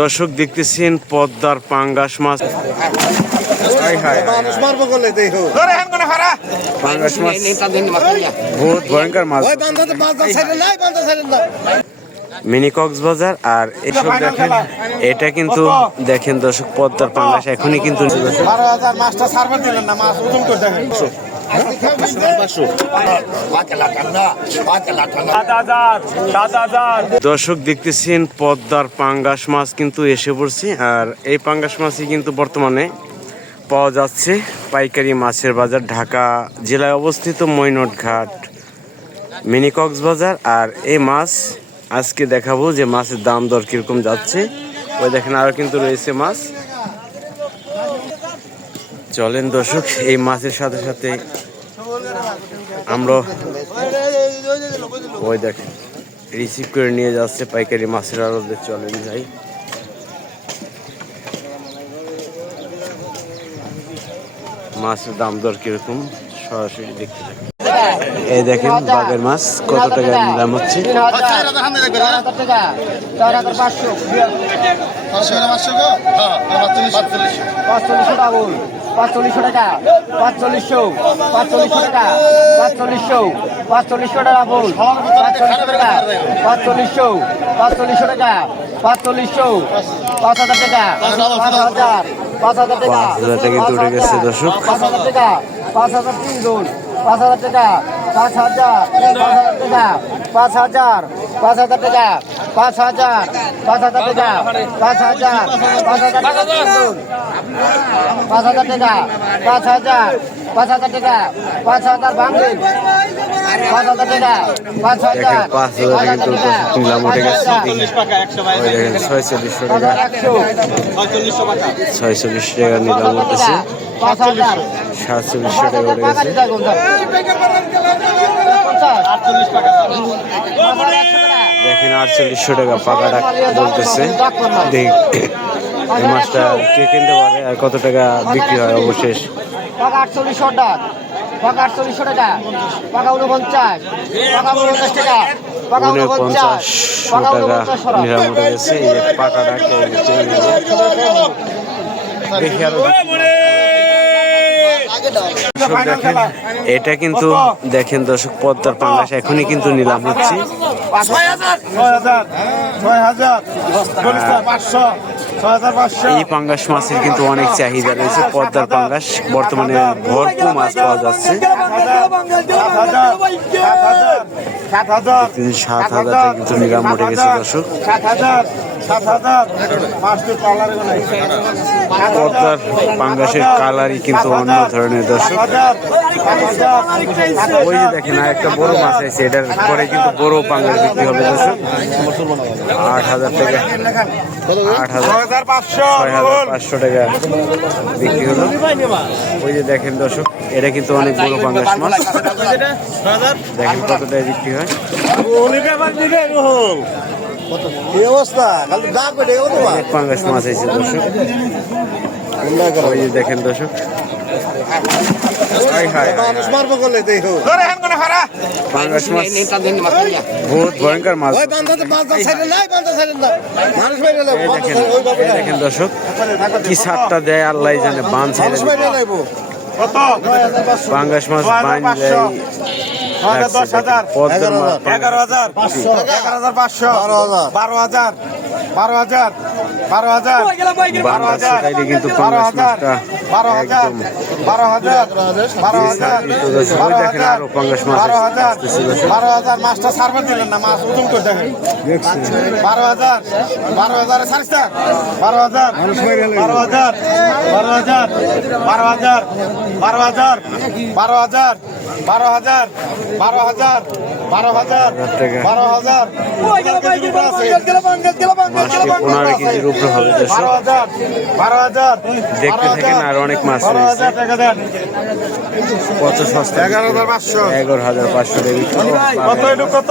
দর্শক দেখতেছেন পদ্মার পাঙ্গাস মাছ। পাঙ্গাস মাছ বহুত ভয়ঙ্কর মাছ, মিনি কক্সবাজার। আর এসব দেখেন, এটা কিন্তু দেখেন দর্শক পদ্মার পাঙ্গাস এখনই কিন্তু দর্শক দেখতেছেন পদ্মার পাঙ্গাস মাছ কিন্তু এসে পড়ছে। আর এই পাঙ্গাস মাছই কিন্তু বর্তমানে পাওয়া যাচ্ছে পাইকারি মাছের বাজার, ঢাকা জেলায় অবস্থিত মৈনট ঘাট মিনি কক্সবাজার। আর এই মাছ আজকে দেখাবো যে মাছের দাম দর কিরকম যাচ্ছে। ওই দেখেন আরো কিন্তু রয়েছে মাছ। চলেন দর্শক, এই মাছের সাথে সাথে আমরা ওই দেখেন রিসিভ করে নিয়ে যাচ্ছে পাইকারি মাছের আড়তে। চলেন যাই। মাছের দাম দর কিরকম সরাসরি দেখতে থাকি। এই দেখেন বাগের মাছ কত টাকা দাম হচ্ছে। 4500 টাকা, 4500, 4500 টাকা, 4500, 4500 টাকা বল, 4500 টাকা, 4500, 4500 টাকা, 4500, 5000 টাকা, 5000, 5000 টাকা, 5000 কিন্তু উঠে গেছে দর্শক। 5000 টাকা, 5000 3 5000 টাকা, 5000, 5000 টাকা, 5000, 5000 টাকা, 5000, 5000 টাকা, 5000, 5000 টাকা 5000 টাকা, 5000, 5000 টাকা, 5000 ভাঙবেন, 5000 টাকা, 5000, 5000 কিন্তু নিলাম উঠে গেছে। ওই দেখেন 4600 টাকা, 4600 টাকা নিলাম উঠেছে, 4700 টাকা উঠে গেছে। দেখেন 4800 টাকা পাকাটা বলতেছে। দেখ এই মাছটা কে কিনতে পারে আর কত টাকা বিক্রি হয় অবশেষ। পাকা 4800 টাকা, পাকা 4800 টাকা, পাকা 49, পাকা 49 টাকা, পাকা 49, 4900 টাকা নিলাম উঠে গেছে। এই যে পাকাটা দেখি আরো দেখেন, এটা কিন্তু দেখেন দর্শক পদ্মার পাঙ্গাস এখনই কিন্তু নিলাম হচ্ছে। এই পাঙ্গাস মাছের কিন্তু অনেক চাহিদা রয়েছে। পদ্মার পাঙ্গাস বর্তমানে ভরপুর মাছ পাওয়া যাচ্ছে। 7000 কিন্তু নিলাম উঠে গেছে দর্শক। পদ্মার পাঙ্গাসের কালারই কিন্তু অন্য ধরনের দর্শক। ওই যে দেখেন আর একটা বড় মাছ আছে, এটার পরে কিন্তু বড় পাঙ্গাস বিক্রি হবে দর্শক। 8000 টাকা, 6500 টাকা বিক্রি হলো। ওই যে দেখেন দর্শক, এটা কিন্তু অনেক বড় পাঙ্গাস মাছ। দেখেন কত টাকা বিক্রি হয়। পাঙ্গাস মাছ আছে দর্শক। ওই যে দেখেন দর্শক, পাঙ্গাস মাছ বহুত ভয়ঙ্কর মাছ। দেখেন দর্শক কি সারটা দেয় আল্লাহ জানে। বান ছেড়ে পাঙ্গাস মাছ বান দেয়। 10,000, 11,000, 11,000, 11,500, 12,000, 12,000, 12,000, 12,000, কিন্তু পাঙ্গাস মাছটা 12,000, 12,000, 12,000, দেখেন আরো পাঙ্গাস মাছ 12,000, 12,000 মাছটা সার্ভার দিলেন না, মাছ ওজন করে দেখেন। 12,000, 12,000 সারিস্তা, 12,000, 12,000, 12,000, 12,000, 12,000, 12,000, 12,000, 12,000, 12,000, 12,000, 15 কেজির উপরে হবে। 12,000, 12,000, দেখতে থাকেন আর অনেক মাছ রয়েছে। কত সস্তা, 11,500, 11,500 কত? এটা কত?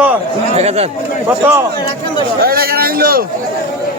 1,000, কত?